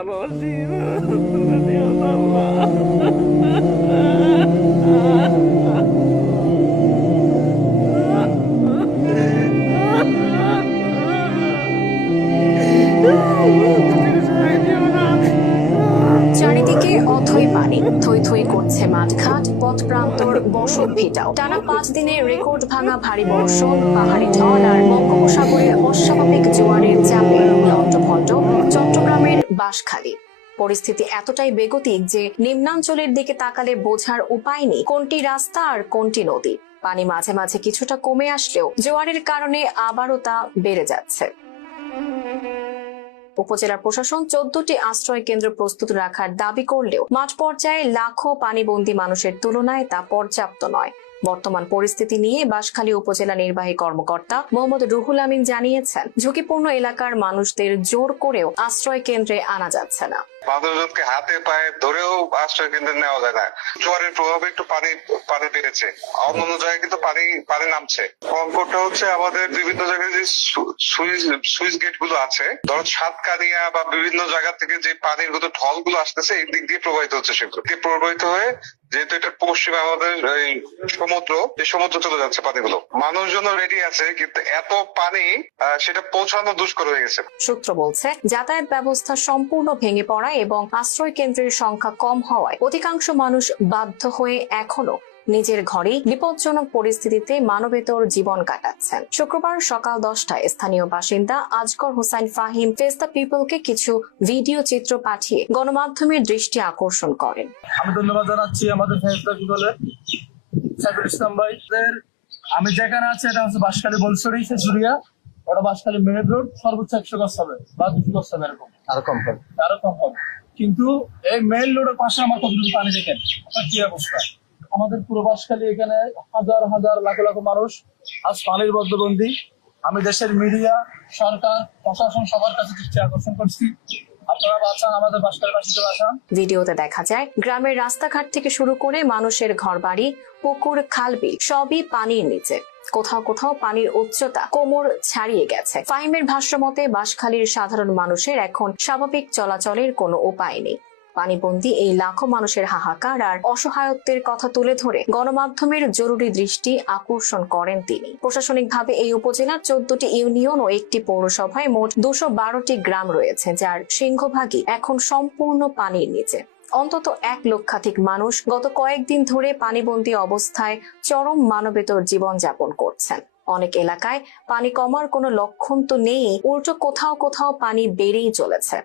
চারিদিকে অথই পানি, থই থই করছে মাঠঘাট, পথ প্রান্তর বসত ভিটাও। টানা 5 দিনে রেকর্ড ভাঙা ভারী বর্ষণ, পাহাড়ি ঢল আর বঙ্গোপসাগরের অস্বাভাবিক জোয়ারের চাপে লণ্ডভণ্ড চট্টগ্রামের বাঁশখালী। পরিস্থিতি এতটাই বেগতিক যে নিম্নাঞ্চলের দিকে তাকালে বোঝার উপায় নেই কোনটি রাস্তা আর কোনটি নদী। পানি মাঝে মাঝে কিছুটা কমে আসলেও জোয়ারের কারণে আবারও তা বেড়ে যাচ্ছে। উপজেলা প্রশাসন 14টি আশ্রয় কেন্দ্র প্রস্তুত রাখার দাবি করলেও মাঠ পর্যায়ে লাখো পানিবন্দী মানুষের তুলনায় তা পর্যাপ্ত নয়। বর্তমান পরিস্থিতি নিয়ে বাঁশখালী উপজেলা নির্বাহী কর্মকর্তা মোহাম্মদ রুহুল আমিন জানিয়েছেন, ঝুঁকিপূর্ণ এলাকার মানুষদের জোর করেও আশ্রয় কেন্দ্রে আনা যাচ্ছে না। মানুষজনকে হাতে পায়ে ধরেও আশ্রয় কেন্দ্রে নেওয়া যায় না। জোয়ারের প্রভাবে একটু পানি বেড়েছে, অন্যান্য জায়গায় কিন্তু পানি নামছে। সংকটটা হচ্ছে আমাদের বিভিন্ন জায়গায় যে সুইচ গেট গুলো আছে, ধরো সাতকানিয়া বা বিভিন্ন জায়গা থেকে যে পানির মতো ঢল গুলো আসতেছে, এই দিক দিয়ে প্রবাহিত হচ্ছে, সেগুলো দিয়ে প্রবাহিত হয়ে যেহেতু এটা পশ্চিমে আমাদের এই সমুদ্র চলে যাচ্ছে পানিগুলো। মানুষজন রেডি আছে, কিন্তু এত পানি সেটা পৌঁছানো দুষ্কর হয়ে গেছে। সূত্র বলছে, যাতায়াত ব্যবস্থা সম্পূর্ণ ভেঙে পড়া এবং আশ্রয় কেন্দ্রের সংখ্যা কম হওয়ায় অধিকাংশ মানুষ বাধ্য হয়ে এখনো নিজের ঘরেই বিপজ্জনক পরিস্থিতিতে মানবেতর জীবন কাটাচ্ছেন। শুক্রবার সকাল 10টায় স্থানীয় বাসিন্দা আজগর হোসেন ফাহিম ফেস দ্য পিপলকে কিছু ভিডিও চিত্র পাঠিয়ে গণমাধ্যমের দৃষ্টি আকর্ষণ করেন। আমি ধন্যবাদ জানাচ্ছি আমাদের ফেস দ্য পিপলের সাইফুল ইসলাম ভাইদের। আমি যেখানে আছি এটা হচ্ছে বাঁশখালী বলসরি শেষুরিয়া, ওটা বাঁশখালী মেন রোড, সর্বোচ্চ 100 গজ হবে বা 200 গজ হবে, এরকম আরো কম হবে। কিন্তু এই মেইন রোডের পাশে আমার কতটুকু পানি দেখেন, কি অবস্থা। আমাদের পুরো বাঁশখালী, এখানে হাজার হাজার লাখ লাখ মানুষ আজ পানির বদ্ধবন্দী। আমি দেশের মিডিয়া, সরকার, প্রশাসন সবার কাছে দৃষ্টি আকর্ষণ করছি, আপনারা বাঁচান, আমাদের বাঁশখালীবাসীকে বাঁচান। ভিডিওতে দেখা যায় গ্রামের রাস্তাঘাট থেকে শুরু করে মানুষের ঘরবাড়ি, পুকুর, খালবিল সবই পানির নিচে। কোথাও কোথাও পানির উচ্চতা কোমর ছাড়িয়ে গেছে। ফাহিমের ভাষ্যমতে বাঁশখালীর সাধারণ মানুষের এখন স্বাভাবিক চলাচলের কোনো উপায় নেই। পানিবন্দী এই লাখো মানুষের হাহাকার আর অসহায়ত্বের কথা তুলে ধরে গণমাধ্যমের জরুরি দৃষ্টি আকর্ষণ করেন তিনি। প্রশাসনিকভাবে এই উপজেলার 14টি ইউনিয়ন ও একটি পৌরসভায় মোট 212টি গ্রাম রয়েছে, যার সিংহভাগই এখন সম্পূর্ণ পানির নিচে। অন্তত 1 লক্ষাধিক মানুষ গত কয়েকদিন ধরে পানিবন্দী অবস্থায় চরম মানবেতর জীবনযাপন করছেন। অনেক এলাকায় পানি কমার কোনো লক্ষণ তো নেই, উল্টো কোথাও কোথাও পানি বেড়েই চলেছে।